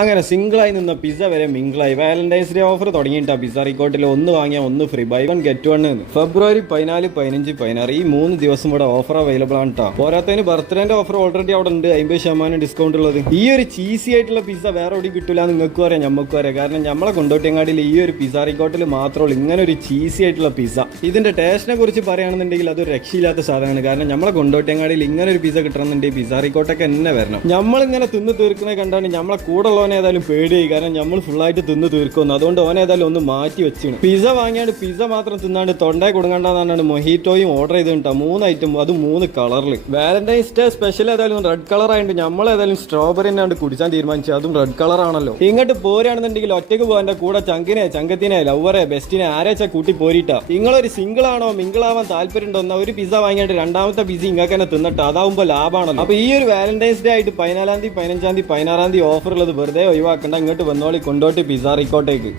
അങ്ങനെ സിംഗിളായി നിന്ന പിസ്സ വരെ മിംഗിളായി. വാലന്റൈൻസ് ഡേ ഓഫർ തുടങ്ങിയിട്ടാ പിസ്സ റിക്കോട്ടിൽ ഒന്ന് വാങ്ങിയാൽ ഒന്ന് free, buy one get one. ഫെബ്രുവരി 14, 15, 16 ഈ 3 ദിവസം ഇവിടെ ഓഫർ അവൈലബിൾ ആണ് കേട്ടോ. പോരാത്തതിന് ബർത്ത്ഡേന്റെ ഓഫർ ഓൾറെഡി അവിടെ ഉണ്ട്, 50% ഡിസ്കൗണ്ട് ഉള്ളത്. ഈ ഒരു ചീസി ആയിട്ടുള്ള പിസ്സ വേറെ എവിടെ കിട്ടില്ല, നിങ്ങൾക്കും അറിയാം ഞമ്മക്കും അറിയാം. കാരണം നമ്മളെ കൊണ്ടോട്ടിയങ്ങാടിയിൽ ഈ ഒരു പിസ്സ റിക്കോട്ടിൽ മാത്രമേ ഇങ്ങനെ ഒരു ചീസി ആയിട്ടുള്ള പിസ്സ. ഇതിന്റെ ടേസ്റ്റിനെ കുറിച്ച് പറയുകയാണെന്നുണ്ടെങ്കിൽ അതൊരു രക്ഷയില്ലാത്ത സാധനമാണ്. കാരണം നമ്മളെ കൊണ്ടോട്ടിയങ്ങാടിയിൽ ഇങ്ങനെ ഒരു പിസ്സ കിട്ടണമെന്നുണ്ടെങ്കിൽ പിസ്സ റിക്കോട്ടൊക്കെ തന്നെ വരണം. നമ്മളിങ്ങനെ തിന്ന് തീർക്കുന്നത് കണ്ടാണ് നമ്മളെ കൂടെ ഏതായാലും പേടിയായി. കാരണം നമ്മൾ ഫുള്ളായിട്ട് തിന്ന് തീർക്കുന്നു. അതുകൊണ്ട് ഓൻ ഏതായാലും ഒന്ന് മാറ്റി വെച്ചാണ്. പിസ്സ വാങ്ങിയാണ്ട് പിസ്സ മാത്രം തിന്നാണ്ട് തൊണ്ടയെ കൊടുക്കണ്ടെന്നാണ് മൊഹിറ്റോയും ഓർഡർ ചെയ്തിട്ടാ 3 ഐറ്റം, അത് 3 കളറിൽ. വാലന്റൈൻസ് ഡേ സ്പെഷ്യൽ ഏതായാലും റെഡ് കളർ ആയിട്ട് നമ്മൾ ഏതായാലും സ്ട്രോബെറി തന്നെയാണ് കുടിച്ചാൻ തീരുമാനിച്ചു. അതും റെഡ് കളർ ആണല്ലോ. ഇങ്ങോട്ട് പോരാണെന്നുണ്ടെങ്കിൽ ഒറ്റയ്ക്ക് പോകാൻ്റെ കൂടെ ചങ്കിനെ, ചങ്കത്തിനെ, ലവറെ, ബെസ്റ്റിനെ ആരെച്ചാ കൂട്ടി പോരിട്ടാ. നിങ്ങളൊരു സിംഗിൾ ആണോ, മിംഗിളാവാൻ താല്പര്യം ഉണ്ടോ എന്നാ ഒരു പിസ്സ വാങ്ങിയിട്ട് രണ്ടാമത്തെ പിസ്സ ഇങ്ങനെ തന്നെ തിന്നിട്ട് അതാവുമ്പോൾ ലാഭമാണല്ലോ. അപ്പൊ ഈ ഒരു വാലന്റൈൻസ് ഡേ ആയിട്ട് 14, 15, 16 ഓഫർ ഉള്ളത് വെറുതെ ഒഴിവാക്കണ്ട. ഇങ്ങോട്ട് വന്നോളി കൊണ്ടോട്ടി പിസ്സ റിക്കോട്ടേക്ക്.